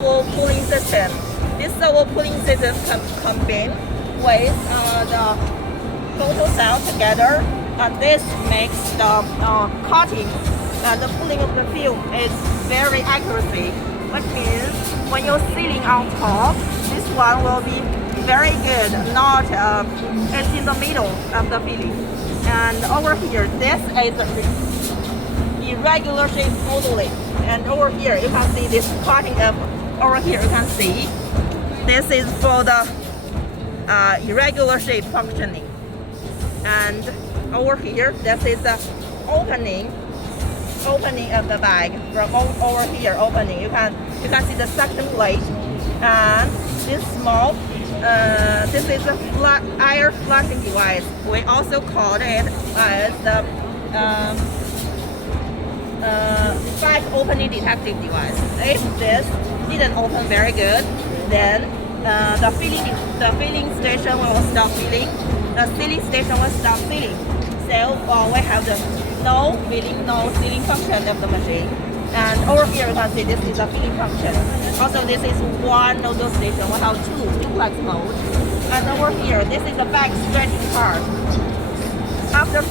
servo cooling system. This servo cooling system combined with the photo cell together, and this makes the cutting and the pulling of the film is very accuracy. Which means when you're sealing on top, this one will be very good, not it's in the middle of the filling. And over here, this is irregular shape modeling. And over here, you can see this cutting up. Over here, you can see this is for the irregular shape functioning. And over here, this is the opening of the bag. From over here, opening, you can see the suction plate. And this small, this is a air flushing device. We also call it as the bag opening detective device. If this didn't open very good, then the filling station will stop filling. The sealing station will stop sealing. So we have the no filling, no sealing function of the machine. And over here you can see this is the filling function. Also this is one nozzle station. We have two duplex mode. And over here, this is the bag stretching part. After